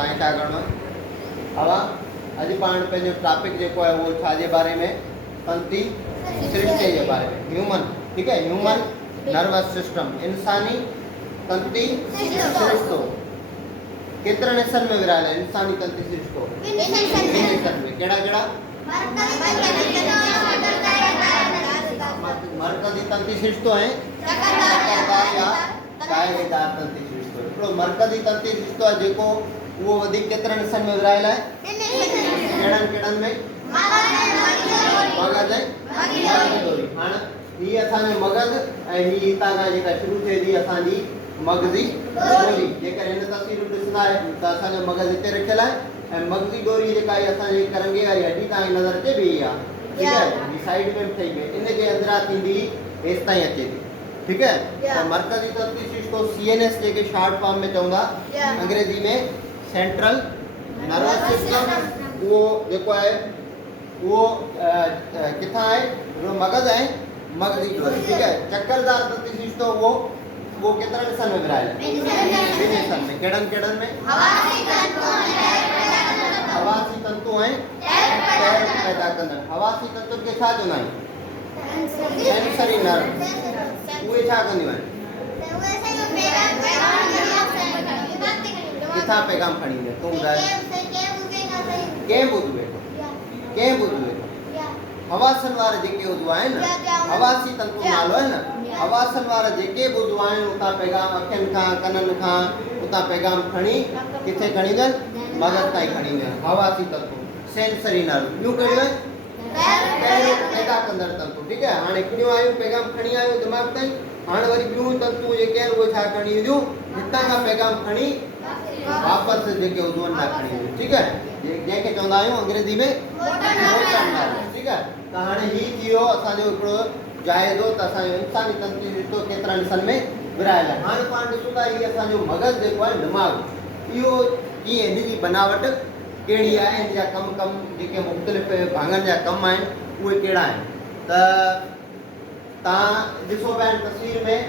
तव्हांखे छा करिणो आहे हवा अॼु पाण पंहिंजो टॉपिक जेको आहे उहो छाजे बारे में तंती सृष्टि जे बारे में ह्यूमन ठीकु आहे ह्यूमन नर्वस सिस्टम इंसानी तंती सृष्टो केतिरनि हिस्सनि में विरहायल आहे इंसानी तंती सृष्टो ॿिनि हिस्सनि में कहिड़ा कहिड़ा मरकज़ी तंती सृष्टो ऐं चकरदार या दायरेदार तंती सृष्टो हिकिड़ो मरकज़ी तंती सृष्टो आहे जेको उहो वधीक केतिरनि हिस्सनि में विरहायल आहे कहिड़नि कहिड़नि में मगज़ ऐं डोरी हाणे हीअ असांजो मगज़ ऐं हीअ हितां खां जेका शुरू थिए थी असांजी मगज़ी डोरी जेकर हिन तस्वीर ॾिसंदा आहियो त असांजो मगज़ हिते रखियल आहे ऐं मगज़ी डोरी जेका आहे असांजी करंगे वारी हॾी तव्हांजी नज़र अचे पई आहे ठीकु आहे हीअ साइड में ठही पई इन जे अंदरां थींदी हेसि ताईं अचे थी ठीकु आहे त मरकज़ी तंती सृष्टो CNS जेके शॉर्ट फॉर्म में चवंदा अंग्रेज़ी में सेंट्रल नर्वस सिस्टम उहो जेको आहे उहो किथां आहे हिकिड़ो मगज़ ऐं मगज़ी डोरी ठीकु आहे चकरदार तंती सृष्टो उहो केतिरनि हिस्सनि में विरहायल आहे ॿिनि हिस्सनि में कहिड़नि में हवासी तंतु ऐं टैर पैदा कंदड़ हवासी तंतु खे छा चवंदा आहियूं सेंसरी नर्व उहे छा कंदियूं आहिनि किथां पैगाम खणी ईंदियूं तूं ॿुधाए कंहिं ॿुध वेठो हवासन वारा जेके ॿुधवा आहिनि न हवासी तंतु नालो आहे न हवासन वारा जेके ॿुधवा आहिनि उतां पैगाम अखियुनि खां कननि खां उतां पैगाम खणी किथे खणी ईंदनि मगज़ ताईं खणी ईंदियूं आहिनि हवासी तंतु सेंसरी नर्व ॿियूं कहिड़ियूं आहिनि पैदा कंदड़ तंतु ठीकु आहे हाणे हिकिड़ियूं आयूं पैगाम खणी आयूं दिमाग़ ताईं हाणे वरी ॿियूं तंतु जेके आहिनि उहे छा खणी ईंदियूं हितां खां पैगाम खणी वापसि जेके हुजनि था खणी ईंदियूं ठीकु आहे जंहिंखे चवंदा आहियूं अंग्रेज़ी में मोटर नर्व ठीकु आहे त हाणे हीअ थी वियो असांजो हिकिड़ो जाइज़ो त असांजो इंसानी तंती सृष्टो केतिरनि हिस्सनि में विरहायल आहे हाणे पाण ॾिसूं था हीअ असांजो मगज़ जेको आहे दिमाग़ इहो कीअं हिन जी बनावट कहिड़ी आहे हिन जा कम जेके मुख़्तलिफ़ भाङनि जा कम आहिनि उहे कहिड़ा आहिनि त तव्हां ॾिसो पिया तस्वीर में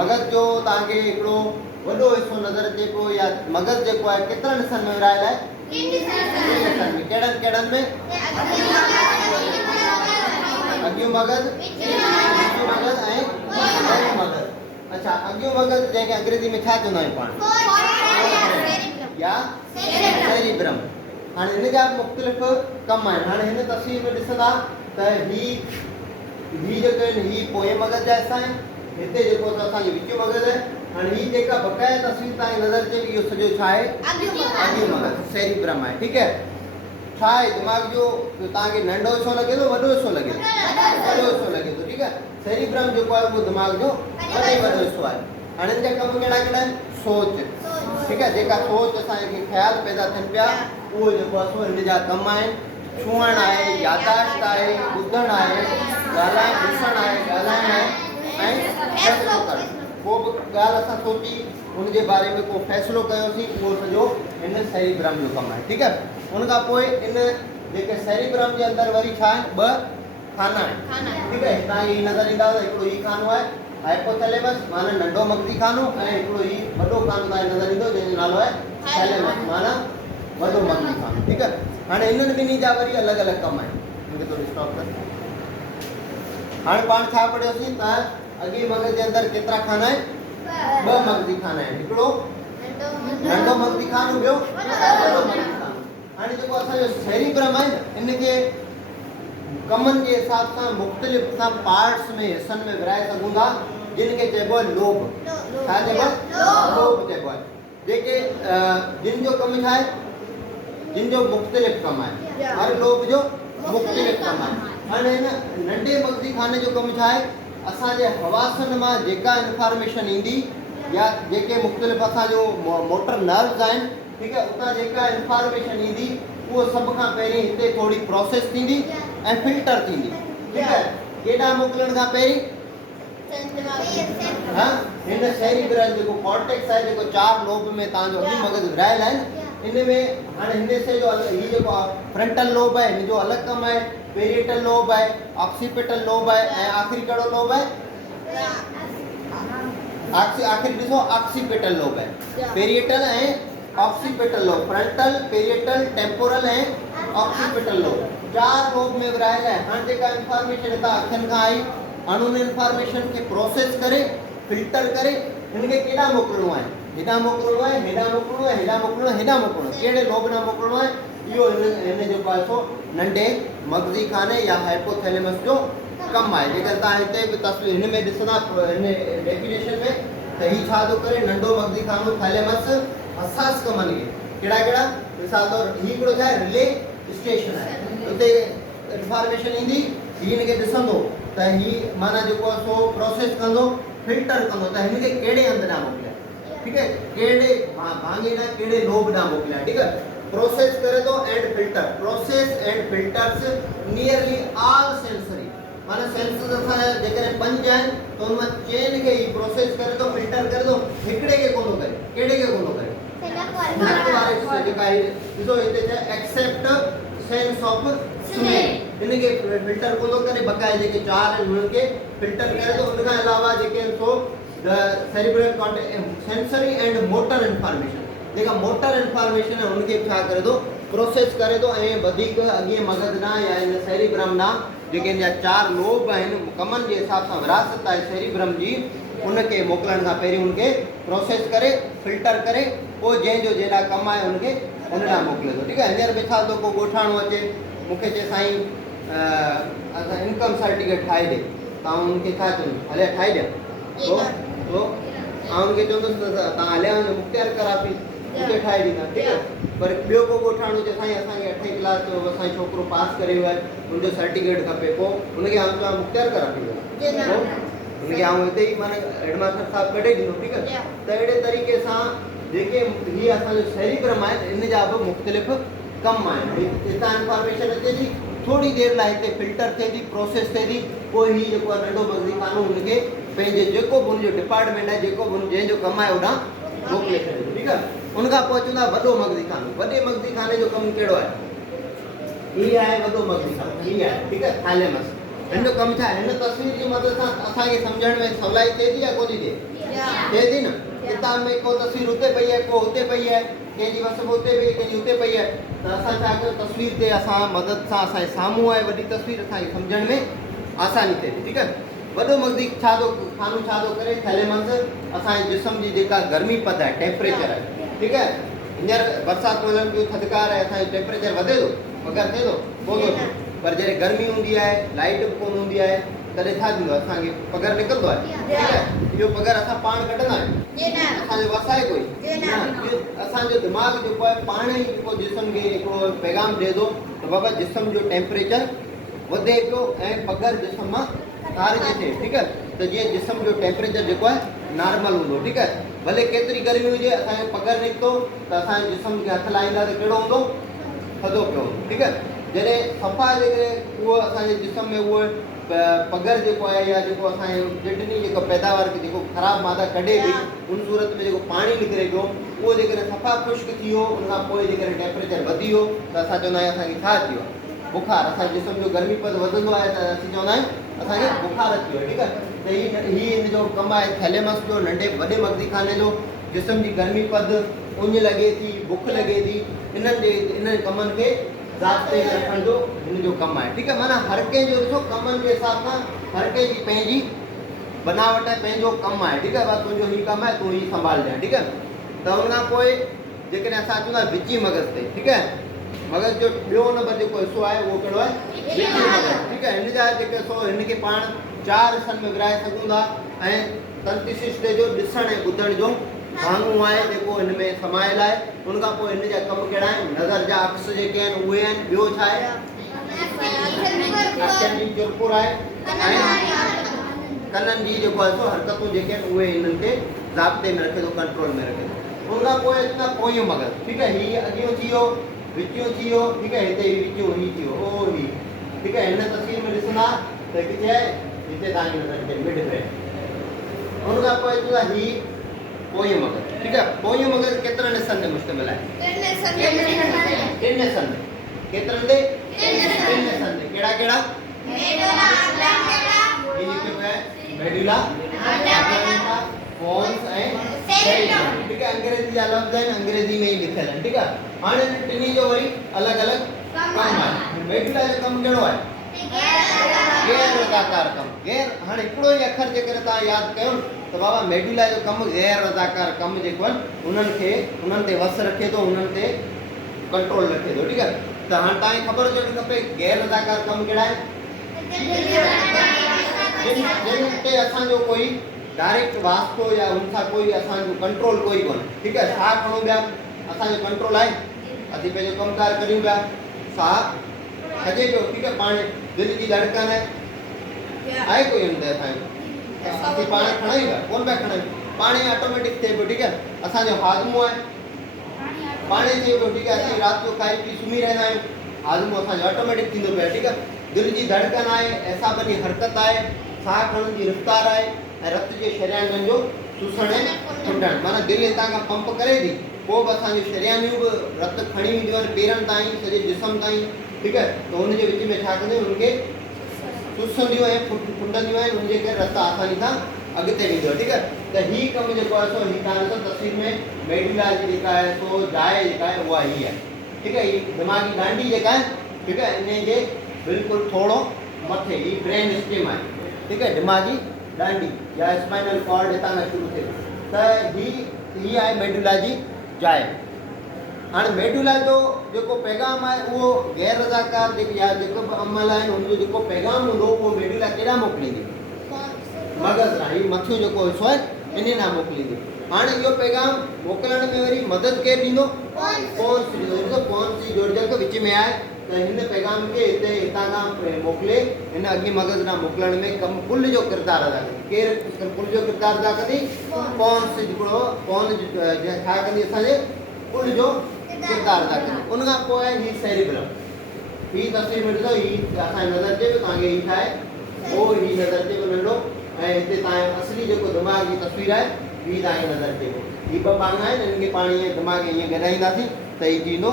मगज़ जो तव्हांखे हिकिड़ो वॾो हिसो नज़र अचे पियो या मगज़ जेको आहे केतिरनि हिस्सनि में विरहायल आहे कहिड़नि में अॻियूं मगज़ ऐं पोयों मगज़ अच्छा अॻियूं मगज़ जंहिंखे अंग्रेज़ी में छा चवंदा आहियूं पाण या सेरिब्रम हाणे हिन जा मुख़्तलिफ़ कम आहिनि हाणे हिन तस्वीर में ॾिसंदा त ही जेके आहिनि ही पोएं मगज़ जा हिसा आहिनि हिते जेको असांजो विचो मगज़ आहे हाणे ही जेका बक़ाया तस्वीर तव्हांजी नज़र अचे इहो सॼो छा आहे अॻियूं मगज़ सेरिब्रम आहे ठीकु आहे छा आहे दिमाग़ जो तव्हांखे नंढो हिसो लॻे थो वॾो हिसो लॻे थो वॾो हिसो लॻे थो ठीकु आहे सेरिब्रम जेको आहे उहो दिमाग़ जो वॾो हिसो आहे हाणे हिन जा कम कहिड़ा आहिनि सोच ठीकु आहे जेका सोच असांखे ख़्याल पैदा थियनि पिया उहो जेको आहे हिन जा कम आहिनि छुअण आहे यादाश्त आहे ॿुधणु आहे ॻाल्हाइणु ॾिसणु आहे ॻाल्हाइणु आहे ऐं फ़ैसिलो करणु को बि ॻाल्हि असां सोची उनजे बारे में को फ़ैसिलो कयोसीं उहो सॼो हिन सेरिब्रम जो कमु आहे ठीकु आहे उन खां पोइ इन जेके सेरिब्रम जे अंदरि वरी छा आहिनि ॿ खाना आहिनि ठीकु आहे हितां ही नज़र ईंदा त हिकिड़ो ही खानो आहे हाइपोथैलेमस माना नंढो मगज़ी खानो ऐं हिकिड़ो ही वॾो खानो तव्हांखे नज़र ईंदो जंहिंजो नालो आहे थैलेमस माना वॾो मगज़ी खानो ठीकु आहे हाणे हिननि ॿिन्ही जा वरी अलॻि अलॻि कम आहिनि हिनखे थोरी स्टॉप कर हाणे पाण छा पढ़ियोसीं त अॻे मगज़ जे अंदरि केतिरा खाना आहिनि ॿ मगज़ी खाना आहिनि हिकिड़ो नंढो मगज़ी खानो ॿियो वॾो मगज़ी खानो हाणे जेको असांजो सेरिब्रम आहे न इनखे कमनि जे हिसाब सां मुख़्तलिफ़ असां पार्ट्स में हिसनि में विराए सघूं था जिन खे चइबो आहे लोब छा चइबो आहे लोब चइबो आहे जेके जिन जो कमु छा आहे जिन जो मुख़्तलिफ़ कमु आहे हर लोब जो मुख़्तलिफ़ कमु आहे हाणे हिन नंढे मगज़ी खाने जो कमु छा आहे असांजे हवासनि मां जेका इंफॉर्मेशन ईंदी या जेके मुख़्तलिफ़ असांजो मोटर नर्व्स आहिनि ठीकु आहे उतां जेका इंफॉर्मेशन ईंदी उहो सभ खां पहिरीं हिते थोरी प्रोसेस थींदी ऐं फिल्टर थींदी ठीकु आहे केॾांहुं मोकिलण खां पहिरीं हा हिन सेरिब्रम जेको कॉर्टेक्स आहे जेको 4 लोब में तव्हांजो अॻियूं मगज़ विरहायल आहे इन में हाणे हिन से जो हीउ जेको फ्रंटल लोब आहे हिन जो अलॻि कमु आहे पेरिएटल लोब आहे ऑक्सीपिटल लोब आहे ऐं आख़िरी कहिड़ो लोब आहे आख़िरी ॾिसो ऑक्सीपिटल लोब आहे पेरिएटल ऐं occipital lobe, frontal, parietal, temporal ऐं ऑक्सीपिटल लोब। 4 लोब में विरहायल आहे। हाणे जेका इंफॉर्मेशन हितां अखियुनि खां आई, अणुन इंफॉर्मेशन खे प्रोसेस करे, फिल्टर करे हिनखे केॾां मोकिलणो आहे, हेॾां मोकिलणो आहे, हेॾां मोकिलणो आहे, हेॾां मोकिलणो आहे, हेॾां मोकिलणो आहे, कहिड़े लोब ॾांहुं मोकिलणो आहे, इहो हिन जेको आहे सो नंढे मग़ज़ी खाने या हाइपोथैलेमस जो कमु आहे। जेकर तव्हां हिते बि तस्वीर हिन में ॾिसंदा हिन डेफिनेशन में, त हीउ छा थो करे, नंढो मग़ज़ी खानो थैलेमस हसास कमनि खे, कहिड़ा कहिड़ा, मिसाल तौर हीउ हिकिड़ो छा आहे, रिले स्टेशन आहे, हुते इंफॉर्मेशन ईंदी, हीउ हिनखे ॾिसंदो त हीउ माना जेको आहे सो प्रोसेस कंदो, फिल्टर कंदो त हिनखे कहिड़े हंधि ॾांहुं मोकिलिया, ठीकु आहे, कहिड़े भाङे ॾांहुं, कहिड़े लोब ॾांहुं मोकिलिया, ठीकु आहे। प्रोसेस करे थो and filter, process and filters nearly all sensory, माना सेंसर्स असांजा जेकॾहिं 5 आहिनि त हुन मां चइनि खे ई प्रोसेस करे थो, फिल्टर करे थो, हिकिड़े खे कोन थो करे, कहिड़े खे कोन थो करे, जेका ॾिसो हिते छा एक्सेप्ट सेंस ऑफ स्मेल, हिनखे फिल्टर कोन थो करे, बक़ाइदा जेके 4 आहिनि हुननि खे फिल्टर करे थो। उन खां अलावा जेके आहिनि so the cerebral sensory and motor information, जेका मोटर इंफॉर्मेशन आहे हुनखे छा करे थो, प्रोसेस करे थो ऐं वधीक अॻे मग़ज़ ॾांहुं या हिन सेरिब्रम ॾांहुं जेके हिन जा 4 लोब आहिनि कमनि जे हिसाब सां विरासत आहे सेरिब्रम जी, उनखे मोकिलण खां पहिरीं उनखे प्रोसेस करे, फिल्टर करे, पोइ जंहिंजो जहिड़ा कमु आहे उनखे उन ॾांहुं मोकिले थो, ठीकु आहे। हींअर मिसाल तो को ॻोठाणो अचे, मूंखे चए साईं असां इनकम सर्टिफिकेट ठाहे ॾे, तव्हां उनखे छा चवंदो, हले ठाहे ॾियां, तो आउं उनखे चवंदुसि त तव्हां हलिया वञो मुख़्तियार कराफ़ी, मूंखे ठाहे ॾींदा, ठीकु आहे। पर ॿियो को ॻोठाणो चए साईं असांखे 8वीं क्लास जो असांजो छोकिरो पास करे वियो आहे, हुनजो सर्टिफिकेट खपे, पोइ हुनखे आउं चवां मुख़्तियार कराफ़ी वियो, हुनखे आउं हिते ई माना हेडमास्टर साहिबु कढे ॾींदो, ठीकु आहे। त अहिड़े तरीक़े सां जेके हीअ असांजो सेरिब्रम आहे इन जा बि मुख़्तलिफ़ कम आहिनि। हितां इंफॉर्मेशन अचे थी, थोड़ी देरि लाइ हिते फिल्टर थिए थी, प्रोसेस थिए थी, पोइ हीउ जेको आहे नंढो मग़ज़ी खानो हुनखे पंहिंजे जेको बि हुनजो डिपार्टमेंट आहे, जेको बि जंहिंजो कमु आहे होॾां मोकिले छॾे थो, ठीकु आहे। उनखां पोइ चवंदा वॾो मग़ज़ी खानो, वॾे मग़ज़ी खाने जो कमु कहिड़ो आहे, हीउ आहे वॾो मग़ज़ी खानो, हीउ आहे, ठीकु आहे, थैलेमस। हिन जो कमु छा आहे, हिन तस्वीर जी मदद सां असांखे सम्झण में सवलाई थिए थी या कोन्ह थिए, थिए थी न। किताब में को तस्वीर हुते पई आहे, को हुते पई आहे, कंहिंजी वसब हुते पई आहे, कंहिंजी हुते पई आहे, त असां छा कयूं, तस्वीर ते असां मदद सां असांजे साम्हूं आहे वॾी तस्वीर, असांखे सम्झण में आसानी थिए थी, ठीकु आहे। वॾो मग़ज़ी छा थो खानो छा थो करे, थैलेमस असांजे जिस्म जी जेका गर्मी पद आहे, टेम्परेचर आहे, ठीकु आहे। हींअर बरसाति में जो थधिकार आहे, असांजो टेम्परेचर वधे थो, पघर थिए थो, कोन थो थिए, पर जॾहिं गर्मी हूंदी आहे, लाइट बि कोन हूंदी आहे, तॾहिं छा थींदो आहे, असांखे पघर निकिरंदो आहे, ठीकु आहे। इहो पघर असां पाण कढंदा आहियूं, असांजो वस आहे कोई न, असांजो दिमाग़ जेको आहे पाण ई जेको जिस्म खे हिकिड़ो पैगाम ॾिए थो त बाबा जिस्म जो टेम्परेचर वधे पियो ऐं पघर जिस्म मां ख़ारिज थिए, ठीकु आहे। त जीअं जिस्म जो टेम्परेचर जेको आहे नॉर्मल हूंदो, ठीकु आहे। भले केतिरी गर्मी हुजे, असांजो पघर निकितो त असांजे जिस्म खे हथु लाहींदा त कहिड़ो हूंदो, थधो पियो हूंदो, ठीकु आहे। जॾहिं सफ़ा जेकॾहिं उहो असांजे जिस्म में उहो पघर जेको आहे या जेको असांजो किडनी जेको पैदावार खे जेको ख़राबु मादा कढे थी, उन सूरत में जेको पाणी निकिरे पियो, उहो जेकॾहिं सफ़ा ख़ुश्क थी वियो, उनखां पोइ जेकॾहिं टेम्परेचर वधी वियो त असां चवंदा आहियूं असांखे छा अची वियो आहे, बुखार। असांजे जिस्म जो गर्मी पद वधंदो आहे त असीं चवंदा आहियूं असांखे बुखार अची वियो आहे, ठीकु आहे। त हीउ हिन जो कमु आहे थैलेमस जो, नंढे वॾे मग़ज़ी खाने जो। जिस्म जी गर्मी पद, उञ लॻे थी, बुख लॻे थी, इन्हनि कमनि खे ज़ाब्ते में रखण जो हिन जो कमु आहे, ठीकु आहे। माना हर कंहिंजो ॾिसो कमनि जे हिसाब सां हर कंहिंजी पंहिंजी बनावट आहे, पंहिंजो कमु आहे, ठीकु आहे। बसि तुंहिंजो हीउ कमु आहे, तूं हीउ संभालजांइ, ठीकु आहे। त हुनखां पोइ जेकॾहिं असां चवंदा विची मग़ज़ ते, ठीकु आहे, मग़ज़ जो ॿियो नंबर जेको हिसो आहे उहो कहिड़ो आहे, विची मग़ज़, ठीकु आहे। हिन जा जेके सो हिनखे पाण 4 हिसनि में विराए सघूं था ऐं तंतिशिष्टे जो ॾिसण ऐं ॿुधण जो भाङो आहे जेको हिन में समायल आहे। उनखां पोइ हिन जा कमु कहिड़ा आहिनि, नज़र जा अक्स जेके आहिनि उहे आहिनि। ॿियो छा आहे, अखियुनि जी चुरपुर आहे ऐं कननि जी जेको आहे सो हरकतूं जेके आहिनि उहे हिननि खे ज़ाब्ते में रखे थो, कंट्रोल में रखे थो। उनखां पोइ अचंदा पोयों मग़ज़, ठीकु आहे। हीअ अॻियों थी वियो, विचियो थी वियो, ठीकु आहे। हिते विचियो हीअ थी वियो, ओ हीअ, ठीकु आहे। हिन तस्वीर में ॾिसंदा त किथे आहे, हिते तव्हांजी नज़र खे मिड में। उनखां पोइ अचंदा हीअ पोयों मग़ज़, ठीकु आहे। पोयों मग़ज़ केतिरनि हिसनि ते मुश्तमिल आहे, 3 हिसनि ते। केतिरनि ते, 3 हिसनि ते। कहिड़ा कहिड़ा, ही लिखियो पियो आहे मेडुला ऑब्लांगा, पोन्स ऐं सेरिब्रम। ठीक है, अंग्रेजी जा लफ़्ज़ आहिनि, अंग्रेजी में ई लिखियल आहिनि। ठीक आहे, हाणे टिनी जो वरी अलॻि अलॻि कमु आहे। मेडुला जो कमु कहिड़ो आहे? गैर रज़ाकार कमु। गैर हाणे हिकिड़ो ई अखर जे करे तव्हां यादि कयो त बाबा मेडुला जो कमु गैर रज़ाकार कमु जेको आहे उन्हनि ते वस रखे थो, उन्हनि ते कंट्रोल रखे थो। ठीकु आहे, त हाणे तव्हांखे ख़बर हुजणु खपे गैर रज़ाकार कमु कहिड़ा आहिनि? जिन ते असांजो कोई डायरेक्ट वास्तो या उन सां कोई असांजो कंट्रोल कोई कोन्हे। ठीकु आहे, साह खणूं पिया, असांजो कंट्रोल आहे, असीं पंहिंजो कमकार करियूं पिया, साह खजे पियो। ठीकु आहे, पाण दिलि जी धड़कन आहे कोई हुन ते असांजो, असीं पाण खणायूं पिया, कोन पिया खणायूं, पाण ई ऑटोमेटिक थिए पियो। ठीकु आहे, असांजो हाज़मो आहे, पाण ई थिए पियो। ठीकु आहे, असीं राति जो खाई पी सुम्ही रहंदा आहियूं, हाज़मो असांजो ऑटोमेटिक थींदो पियो आहे। ठीकु आहे, दिलि जी धड़कन आहे, एसाबनी हरकत आहे, साह खणण जी रफ़्तार आहे ऐं रत जे शरियाननि जो चूसण ऐं फुटण। माना दिलि हितां खां पंप करे थी, पोइ बि असांजूं शरियानियूं बि रत खणी वेंदियूं आहिनि पेरनि ताईं, सॼे जिस्म ताईं। ठीकु आहे, त हुनजे विच में छा कंदियूं, हुनखे चूसंदियूं ऐं फुटंदियूं आहिनि, हुनजे करे रत आसानी सां अॻिते वेंदो आहे। ठीकु आहे, त हीउ कमु जेको आहे सो हीउ तव्हां ॾिसो तस्वीर में मेडुला जी जेका आहे सो जाइ जेका आहे उहा हीअ आहे। ठीकु आहे, हीअ दिमाग़ी डांडी जेका आहे, ठीकु आहे, इन जे बिल्कुलु थोरो मथे ही ब्रेन स्टेम आहे। ठीकु आहे, दिमाग़ी डांडी या स्पाइनल कॉर्ड हितां खां शुरू थिए, त ही आहे मेडुला जी जाइ। हाणे मेडुला जो जेको पैगाम आहे उहो गैर रज़ाकार या जेको बि अमल आहिनि उनजो जेको पैगाम हूंदो उहो मेडुला केॾांहुं मोकिलींदी? मग़ज़ राਹੀਂ, मथियो जेको हिसो आहे इन ॾांहुं मोकिलींदी। हाणे इहो पैगाम मोकिलण में वरी मदद केरु ॾींदो? पोन्स ॾींदो। ॾिसो पोन्स जी जोड़जक विच में आहे, त हिन पैगाम खे हितां खां मोकिले हिन अॻे मग़ज़ ॾांहुं मोकिलण में कमु कुल जो किरदारु अदा कंदी। केरु कुल जो किरदारु अदा कंदी? पोन्स हिकिड़ो पोन छा कंदी असांजे कुल जो किरदारु अदा कंदी। उन खां पोइ आहे हीउ सेरिब्रम। हीअ तस्वीर में ॾिसो, हीअ असांजी नज़र अचे पियो तव्हांखे, हीअ छा आहे? उहो हीअ नज़र अचे पियो नंढो, ऐं हिते तव्हांजो असली जेको दिमाग़ जी तस्वीर आहे हीअ तव्हांखे नज़र अचे पियो। हीअ ॿ पाण आहिनि, हिननि खे पाण ईअं दिमाग़ ईअं ॻॾाईंदासीं त हीअ थींदो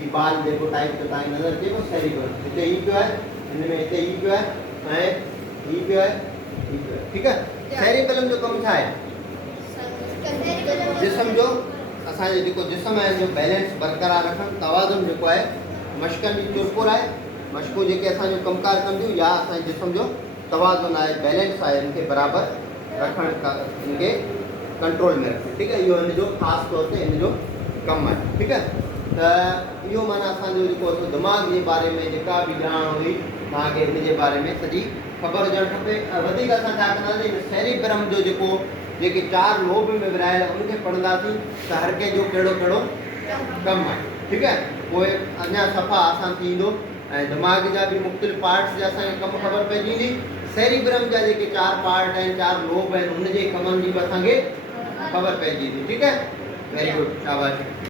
हीअ बाल जेको टाइप जो तव्हांखे नज़र अचे पियो सेरिब्रम। हिते हीअ पियो आहे, हिन में हिते हीअ पियो आहे ऐं हीअ पियो आहे, हीअ पियो आहे। ठीकु आहे, सेरिब्रम जो कमु छा आहे? जिस्म जो असांजो जेको जिस्म आहे जो बैलेंस बरक़रार रखणु, तवाज़ुन जेको आहे, मशक़नि जी चुरपुर आहे, मशक़ूं जेके असांजो कमकार कंदियूं या असांजे जिस्म जो तवाज़ुन आहे, बैलेंस आहे, इनखे बराबरि रखणु, इनखे कंट्रोल में रखणु। ठीकु आहे, इहो हिनजो ख़ासि तौर ते हिनजो कमु आहे। ठीकु आहे, त इहो माना असांजो जेको दिमाग़ जे बारे में जेका बि ॼाण हुई तव्हांखे हिन जे बारे में सॼी ख़बर हुजणु खपे। वधीक असां छा कंदासीं, सेरिब्रम जो जेके 4 लोब में विरहायल उनखे पढ़ंदासीं त हर कंहिंजो कहिड़ो कहिड़ो कमु आहे। ठीकु आहे, पोइ अञा सफ़ा आसान थींदो ऐं दिमाग़ जा बि मुख़्तलिफ़ पार्ट्स जा असांखे कमु ख़बर पइजी वेंदी। सेरिब्रम जा जेके 4 पार्ट आहिनि, 4 लोब आहिनि, उनजे कमनि जी बि असांखे ख़बर पइजी वेंदी। ठीकु आहे, वेरी गुड, शाबाश।